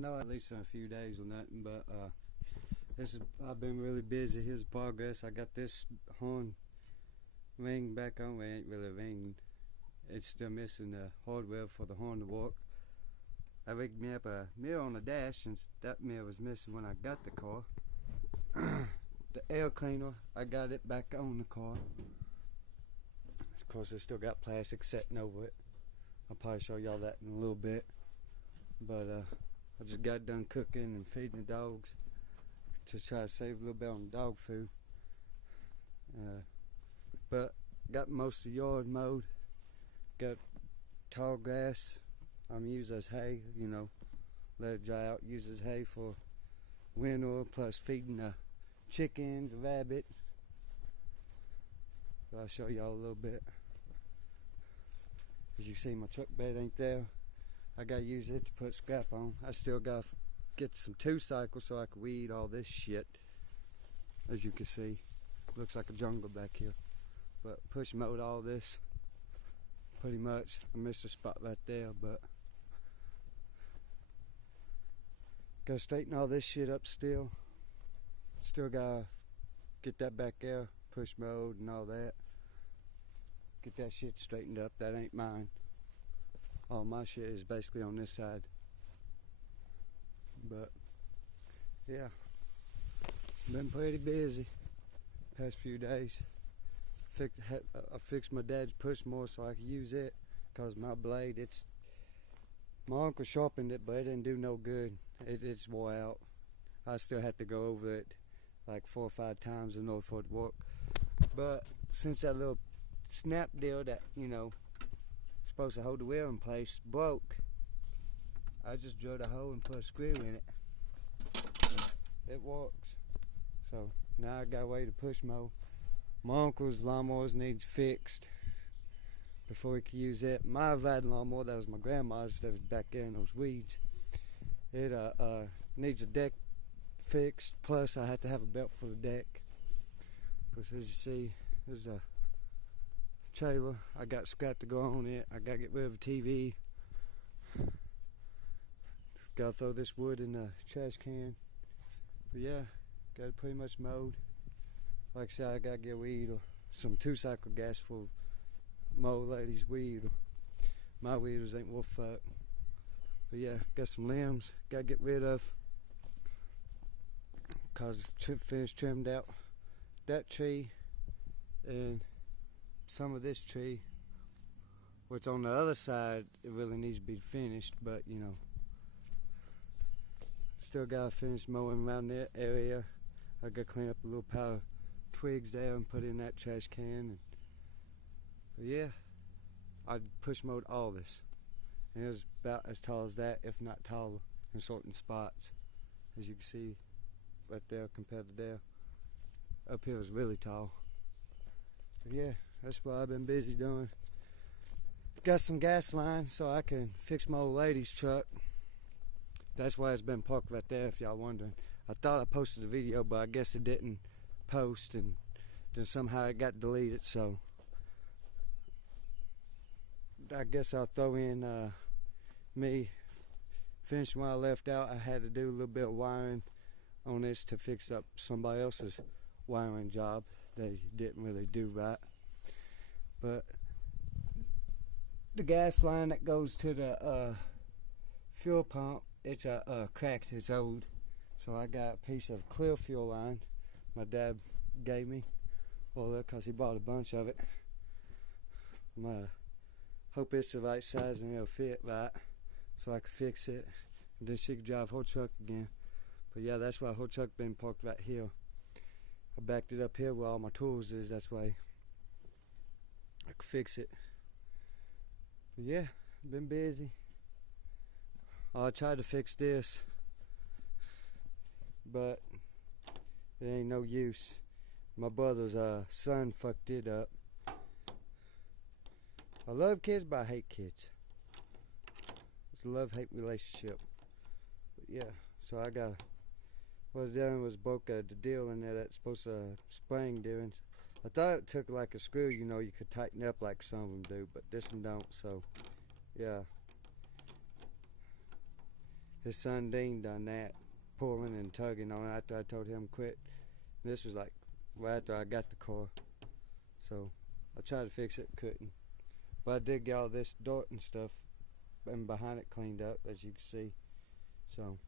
know at least in a few days or nothing, but I've been really busy. Here's progress. I got this horn ring back on. It ain't really ringing. It's still missing the hardware for the horn to work. I rigged me up a mirror on the dash since that mirror was missing when I got the car. The air cleaner, I got it back on the car. Of course, it's still got plastic setting over it. I'll probably show y'all that in a little bit. But I just got done cooking and feeding the dogs to try to save a little bit on dog food. But got most of the yard mowed. Got tall grass. I'm using as hay, you know, let it dry out. Use as hay for winter, plus feeding the chickens, the rabbit. So I'll show y'all a little bit. As you see, my truck bed ain't there. I gotta use it to put scrap on. I still gotta get some 2-cycles so I can weed all this shit. As you can see, looks like a jungle back here. But push mowed all this pretty much. I missed a spot right there, but gotta straighten all this shit up still. Still gotta get that back there, push mowed and all that. Get that shit straightened up. That ain't mine. All my shit is basically on this side. But yeah, been pretty busy past few days. I fixed my dad's push mower so I could use it, cause my blade, my uncle sharpened it, but it didn't do no good. It's wore out. I still had to go over it like 4 or 5 times in order for it to work. But since that little snap deal that, you know, supposed to hold the wheel in place broke, I just drilled a hole and put a screw in it. It works. So now I got a way to push mow. My uncle's lawnmowers needs fixed before he could use it. My riding lawnmower, that was my grandma's, that was back there in those weeds. It needs a deck fixed, plus I had to have a belt for the deck. Because as you see, there's a trailer. I got scrap to go on it. I gotta get rid of the TV. Gotta throw this wood in the trash can. But yeah, got it pretty much mowed. Like I said, I gotta get weed or some 2-cycle gas for mow ladies' weed. My weeders ain't worth fuck. But yeah, got some limbs gotta get rid of, cause it's finished trimmed out that tree and some of this tree, which on the other side it really needs to be finished, but you know, still gotta finish mowing around that area. I gotta clean up a little pile of twigs there and put in that trash can. But yeah, I push mowed all this, and it was about as tall as that, if not taller, in certain spots, as you can see right there compared to there. Up here was really tall. But yeah, that's what I've been busy doing. Got some gas lines so I can fix my old lady's truck. That's why it's been parked right there, if y'all wondering. I thought I posted a video, but I guess it didn't post, and then somehow it got deleted, so I guess I'll throw in me finishing what I left out. I had to do a little bit of wiring on this to fix up somebody else's wiring job they didn't really do right. But the gas line that goes to the fuel pump, it's cracked, it's old. So I got a piece of clear fuel line my dad gave me, well, because he bought a bunch of it. I hope it's the right size and it'll fit right, so I can fix it, and then she can drive her truck again. But yeah, that's why her truck been parked right here. I backed it up here where all my tools is, that's why I could fix it. But yeah, been busy. I tried to fix this, but it ain't no use. My brother's son fucked it up. I love kids, but I hate kids. It's a love-hate relationship. But yeah, so I got, what I done was broke the deal in there that's supposed to spring doing. I thought it took like a screw, you know, you could tighten up like some of them do, but this one don't, so yeah. his son Dean done that, pulling and tugging on it after I told him to quit. This was like right after I got the car. So I tried to fix it, couldn't. But I did get all this dirt and stuff and behind it cleaned up, as you can see. So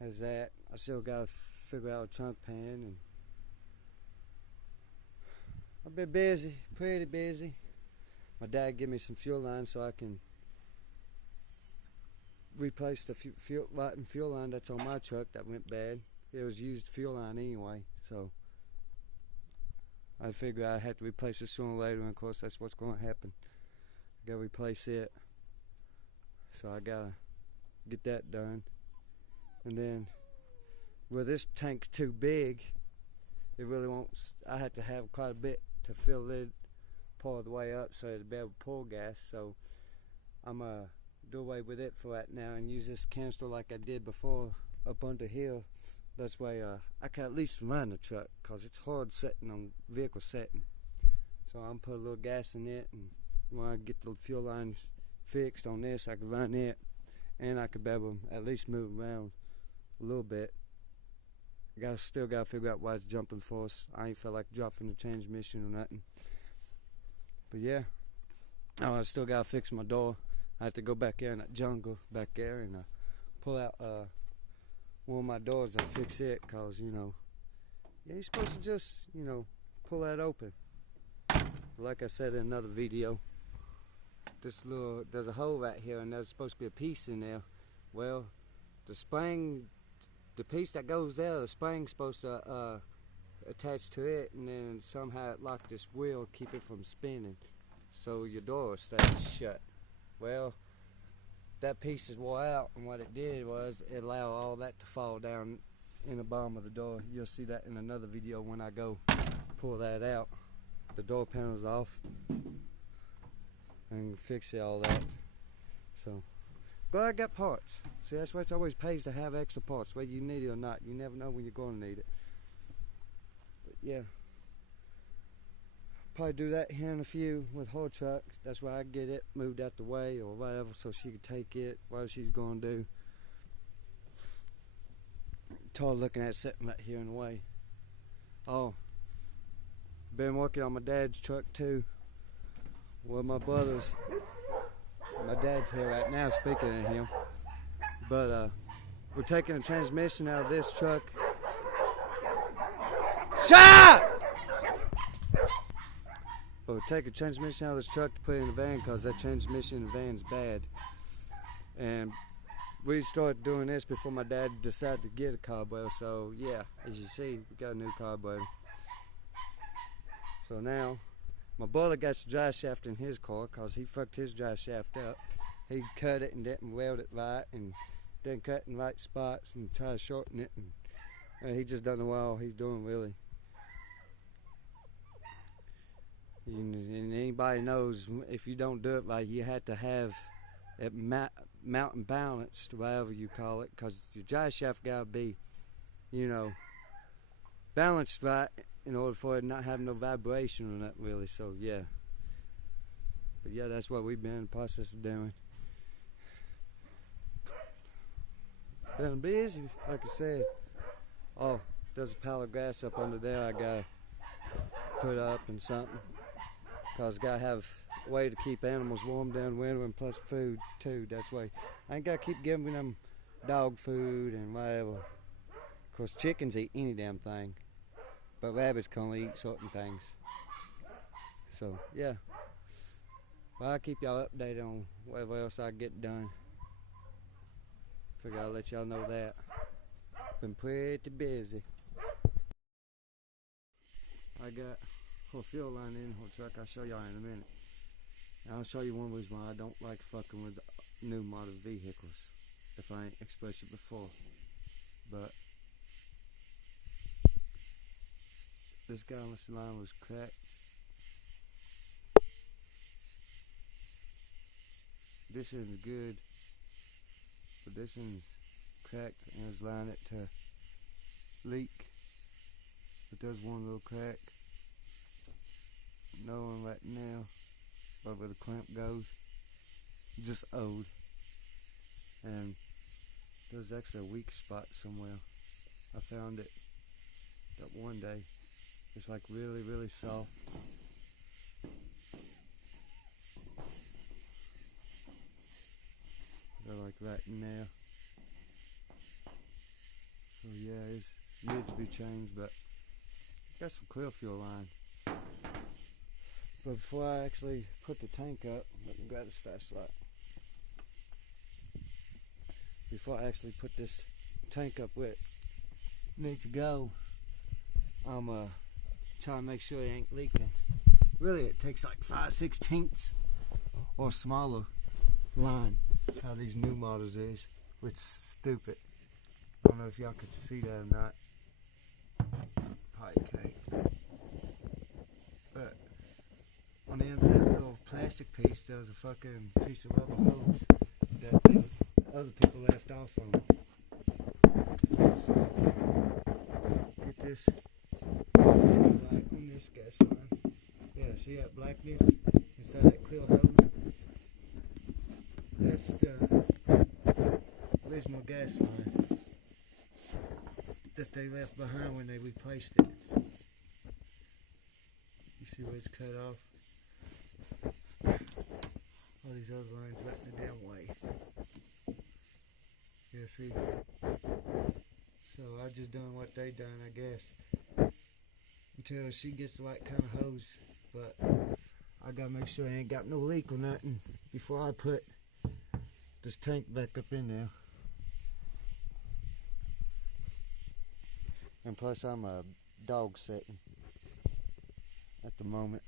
as that, I still gotta figure out a trunk pan, and I've been busy, pretty busy. My dad gave me some fuel lines so I can replace the rotten fuel line that's on my truck that went bad. It was used fuel line anyway, so I figured I had to replace it sooner or later, and of course that's what's going to happen. I gotta replace it, so I gotta get that done. And then, well, this tank's too big. It really won't. I had to have quite a bit to fill it part of the way up so it'd be able to pull gas. So I'm gonna do away with it for right now and use this canister like I did before up on the hill. That's why I can at least run the truck, cause it's hard setting on vehicle setting. So I'm put a little gas in it, and when I get the fuel lines fixed on this, I can run it, and I could be able to at least move around a little bit. Still gotta figure out why it's jumping for us. I ain't feel like dropping the transmission or nothing. But yeah, oh, I still gotta fix my door. I have to go back there in that jungle back there and pull out one of my doors and fix it, cause you know, yeah, you're supposed to just, you know, pull that open. Like I said in another video, there's a hole right here, and there's supposed to be a piece in there. Well, the piece that goes there, the spring's supposed to attach to it, and then somehow it locked this wheel, keep it from spinning, so your door will stay shut. Well, that piece is wore out, and what it did was it allowed all that to fall down in the bottom of the door. You'll see that in another video when I go pull that out. The door panel's off and fix it, all that. So, but I got parts. See, that's why it always pays to have extra parts, whether you need it or not. You never know when you're going to need it. But yeah, probably do that here in a few with her truck. That's why I get it moved out the way or whatever, so she can take it, whatever she's going to do. Todd looking at it sitting right here in the way. Oh, been working on my dad's truck too. Well, my dad's here right now speaking to him. But we're taking a transmission out of this truck. Shut up! But we're taking a transmission out of this truck to put in the van, because that transmission in the van's bad. And we started doing this before my dad decided to get a carburetor. So yeah, as you see, we got a new carburetor. So now, my brother got the dry shaft in his car, because he fucked his dry shaft up. He cut it and didn't weld it right, and didn't cut in right spots, and tried to shorten it. And he just doesn't know what all he's doing, really. And anybody knows, if you don't do it right, you have to have it mountain balanced, whatever you call it, because your dry shaft got to be, you know, balanced right in order for it not have no vibration or that, really. So yeah, but yeah, that's what we've been in the process of doing. Been busy, like I said. Oh, there's a pile of grass up under there I gotta put up and something, cause gotta have a way to keep animals warm during winter, and plus food too. That's why I ain't gotta keep giving them dog food and whatever. Of course, chickens eat any damn thing, but rabbits can only eat certain things. So yeah, well, I'll keep y'all updated on whatever else I get done. Figure I'll let y'all know that. Been pretty busy. I got her fuel line in her truck. I'll show y'all in a minute. And I'll show you one reason why I don't like fucking with new model vehicles, if I ain't expressed it before. But this gallon's line was cracked. This one's good, but this one's cracked, and it's lining it to leak. But there's one little crack. No one right now, but where the clamp goes, just old. And There's actually a weak spot somewhere. I found it that one day. It's like really, really soft. They're like right in there. So yeah, it needs to be changed, but got some clear fuel line. But before I actually put the tank up, let me grab this flashlight. Before I actually put this tank up where it needs to go, I'm trying to make sure it ain't leaking. Really, it takes like 5/16 or smaller line. How these new models is, which is stupid. I don't know if y'all could see that or not. Probably can't. But on the end of that little plastic piece, there's a fucking piece of rubber hose that the other people left off on. So, get this light on this gas line. Yeah, see that blackness inside that clear hose? That's the original gas line that they left behind when they replaced it. You see where it's cut off? All these other lines right in the damn way. Yeah, see? So I just done what they done, I guess. Until she gets the right kind of hose. But I gotta make sure I ain't got no leak or nothing before I put this tank back up in there. And plus I'm a dog sitting at the moment.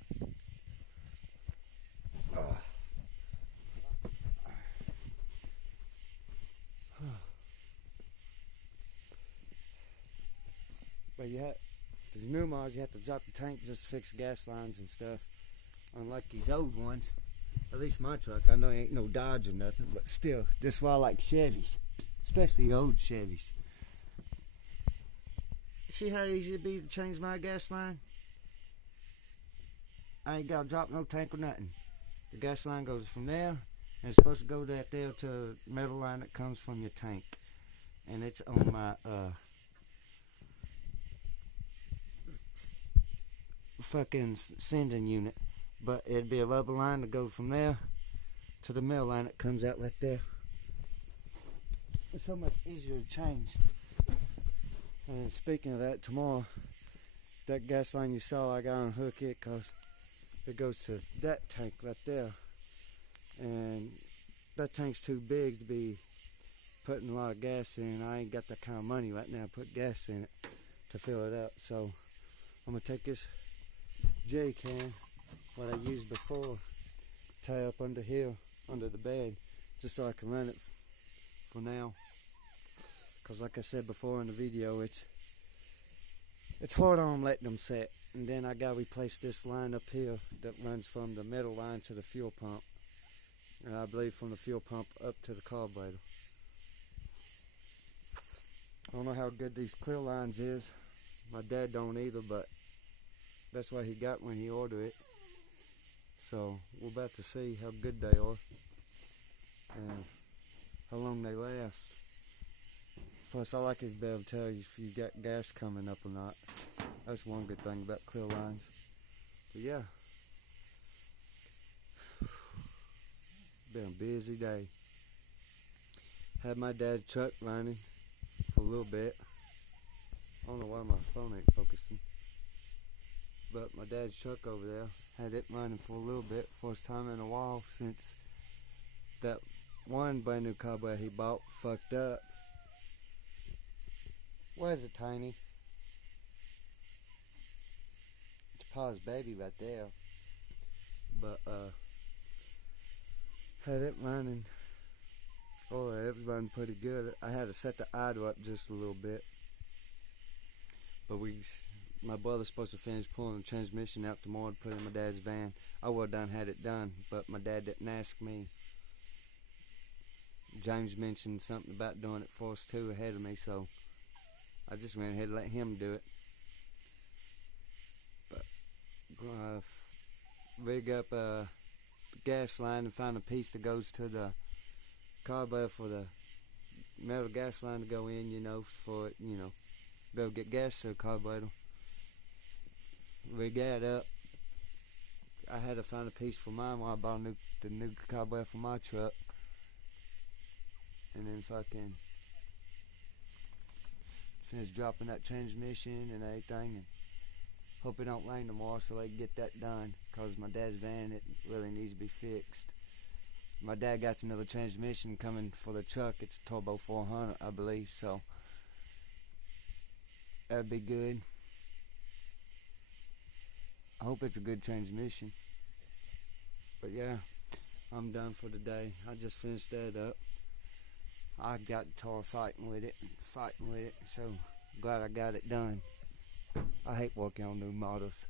But these new models, you have to drop the tank just to fix gas lines and stuff. Unlike these old ones, at least my truck, I know it ain't no Dodge or nothing, but still, this is why I like Chevys, especially old Chevys. See how easy it'd be to change my gas line? I ain't gotta drop no tank or nothing. The gas line goes from there, and it's supposed to go there to the metal line that comes from your tank. And it's on my fucking sending unit. But it'd be a rubber line to go from there to the metal line that comes out right there. It's so much easier to change. And speaking of that, tomorrow, that gas line you saw, I gotta unhook it because it goes to that tank right there. And that tank's too big to be putting a lot of gas in. I ain't got that kind of money right now to put gas in it to fill it up. So I'm gonna take this J can, what I used before, tie up under here, under the bed, just so I can run it for now. Because like I said before in the video, it's hard on letting them set. And then I gotta replace this line up here that runs from the metal line to the fuel pump. And I believe from the fuel pump up to the carburetor. I don't know how good these clear lines is. My dad don't either, but that's what he got when he ordered it. So we're about to see how good they are and how long they last. Plus I like to be able to tell you if you got gas coming up or not. That's one good thing about clear lines. But yeah, been a busy day. Had my dad's truck running for a little bit. I don't know why my phone ain't focusing. But my dad's truck over there, had it running for a little bit, first time in a while since that one brand new carburetor he bought fucked up. Where's it, Tiny? It's Pa's baby right there. But had it running. Oh, it was running pretty good. I had to set the idle up just a little bit. But my brother's supposed to finish pulling the transmission out tomorrow to put in my dad's van. I would have done had it done, but my dad didn't ask me. James mentioned something about doing it for us too ahead of me, so I just went ahead and let him do it. But rig up a gas line and find a piece that goes to the carburetor for the metal gas line to go in, you know, for it, you know, go get gas to the carburetor. We got up. I had to find a piece for mine when I bought the new carburetor for my truck. And then fucking finished dropping that transmission and everything, and hope it don't rain tomorrow so they can get that done, cause my dad's van, it really needs to be fixed. My dad got another transmission coming for the truck. It's a Turbo 400, I believe, so that'd be good. I hope it's a good transmission. But yeah, I'm done for the day. I just finished that up. I got tired fighting with it, so glad I got it done. I hate working on new models.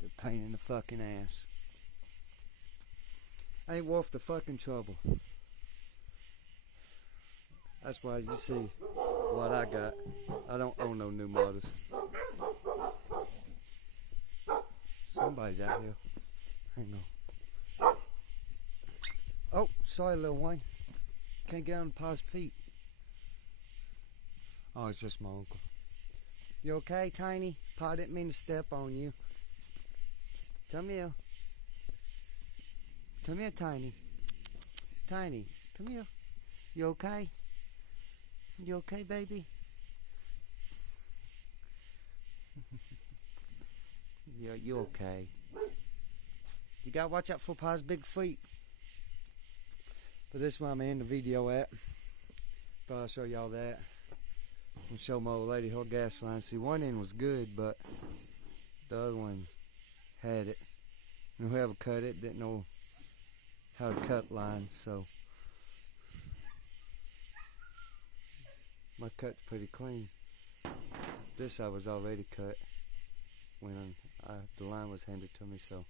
They're a pain in the fucking ass. Ain't worth the fucking trouble. That's why you see what I got. I don't own no new models. Somebody's out here. Hang on. Oh, sorry, little one. Can't get on Pa's feet. Oh, it's just my uncle. You okay, Tiny? Pa didn't mean to step on you. Come here. Come here, Tiny. Tiny, come here. You okay? You okay, baby? Yeah, you okay. You gotta watch out for Pa's big feet. But this is where I'm in the video at. Thought I'd show y'all that. And show my old lady her gas line. See, one end was good, but the other one had it. And whoever cut it didn't know how to cut lines, so my cut's pretty clean. This I was already cut when the line was handed to me, so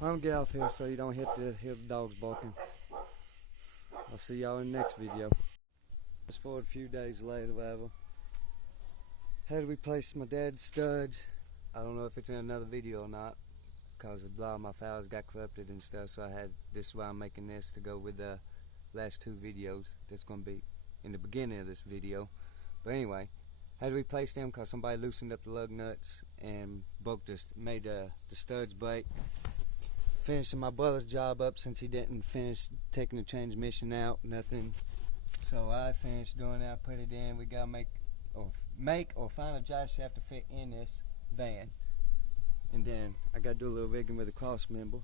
I'm gonna get off here so you don't hear the dogs barking. I'll see y'all in the next video. Fast forward a few days later, whatever. Had to replace my dad's studs. I don't know if it's in another video or not, because a lot of my files got corrupted and stuff, so this is why I'm making this to go with the last two videos that's going to be in the beginning of this video. But anyway, had to replace them because somebody loosened up the lug nuts and made the studs break. Finishing my brother's job up since he didn't finish taking the transmission out, nothing. So I finished doing that, put it in. We got to make or find a drive shaft to fit in this van. And then I got to do a little rigging with a cross member.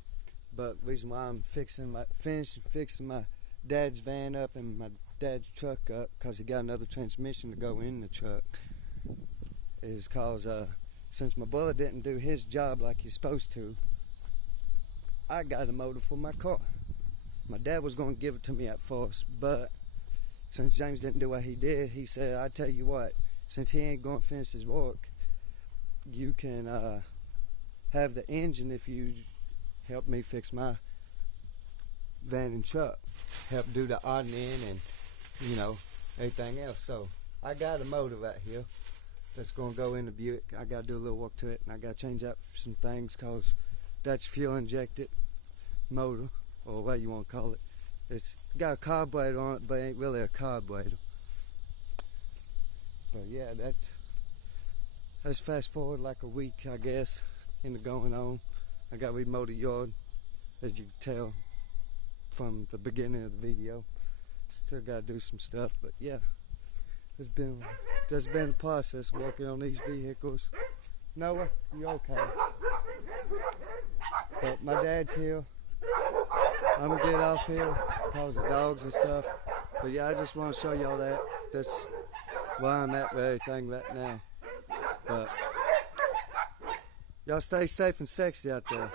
But the reason why I'm fixing my dad's van up and my dad's truck up, because he got another transmission to go in the truck, is because since my brother didn't do his job like he's supposed to, I got a motor for my car. My dad was going to give it to me at first, but since James didn't do what he did, he said, I tell you what, since he ain't going to finish his work, you can have the engine if you help me fix my van and truck. Help do the odding in and, you know, everything else. So I got a motor right here that's going to go in the Buick. I got to do a little work to it, and I got to change up some things because that's fuel injected motor, or what you want to call it. It's got a carburetor on it, but it ain't really a carburetor. But yeah, let's fast forward like a week, I guess, in the going on. I got to remote the yard, as you can tell from the beginning of the video. Still got to do some stuff, but yeah, there's been a process working on these vehicles. Noah, you okay? But my dad's here. I'm gonna get off here because of dogs and stuff. But yeah, I just want to show y'all that. That's where I'm at with everything right now. But y'all stay safe and sexy out there.